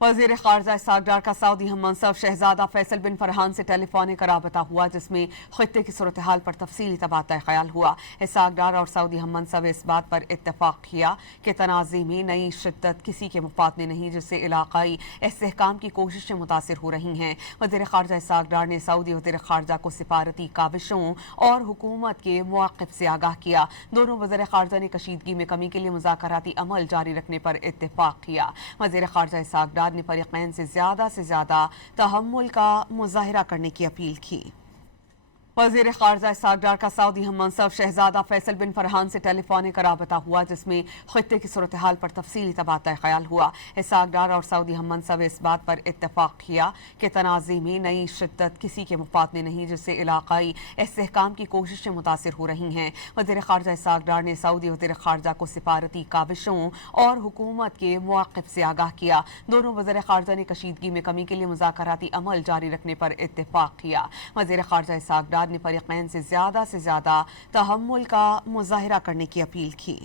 वज़ीर ख़ारजा इसहाक़ डार का सऊदी हम मनसब शहजादा फैसल बिन फरहान से टेलीफोनिक राबता हुआ, जिसमें खित्ते की सूरत हाल पर तफसीली तबादला ख्याल हुआ। इसहाक़ डार और सऊदी हम मनसब इस बात पर इत्तफ़ाक़ किया कि तनाज़े में नई शिद्दत किसी के मुफाद में नहीं, जिससे इलाक़ाई इस्तेहकाम की कोशिशें मुतासिर हो रही हैं। वज़ीर ख़ारजा इसहाक़ डार ने सऊदी वज़ीर ख़ारजा को सिफारती काविशों और हुकूमत के मौक़िफ़ से आगाह किया। दोनों वज़ीर ख़ारजा ने कशीदगी में कमी के लिए मुज़ाकराती अमल जारी रखने पर इत्तफ़ाक़ किया। वज़ीर ख़ारजा इसहाक़ डार ने फ़रीक़ैन से ज़्यादा तहम्मुल का मुज़ाहिरा करने की अपील की। वज़ीर ख़ारजा इसहाक़ डार का सऊदी हम मनसब शहजादा फैसल बिन फरहान से टेलीफोनिक राबता हुआ, जिसमें खित्ते की सूरत हाल पर तफसीली तबादला ख्याल हुआ। इसहाक़ डार और सऊदी हम मनसब इस बात पर इत्तफ़ाक़ किया कि तनाज़े में नई शिद्दत किसी के मुफाद में नहीं, जिससे इलाक़ाई इस्तेहकाम की कोशिशें मुतासिर हो रही हैं। वज़ीर ख़ारजा इसहाक़ डार ने सऊदी वज़ीर ख़ारजा को सिफारती काविशों और हुकूमत के मौक़िफ़ से आगाह किया। दोनों वज़ीर ख़ारजा ने कशीदगी में कमी के लिए मुज़ाकराती अमल जारी रखने पर इत्तफ़ाक़ किया। वज़ीर ख़ारजा इसहाक़ डार ने फ़रीक़ैन से ज़्यादा तहम्मुल का मुज़ाहिरा करने की अपील की।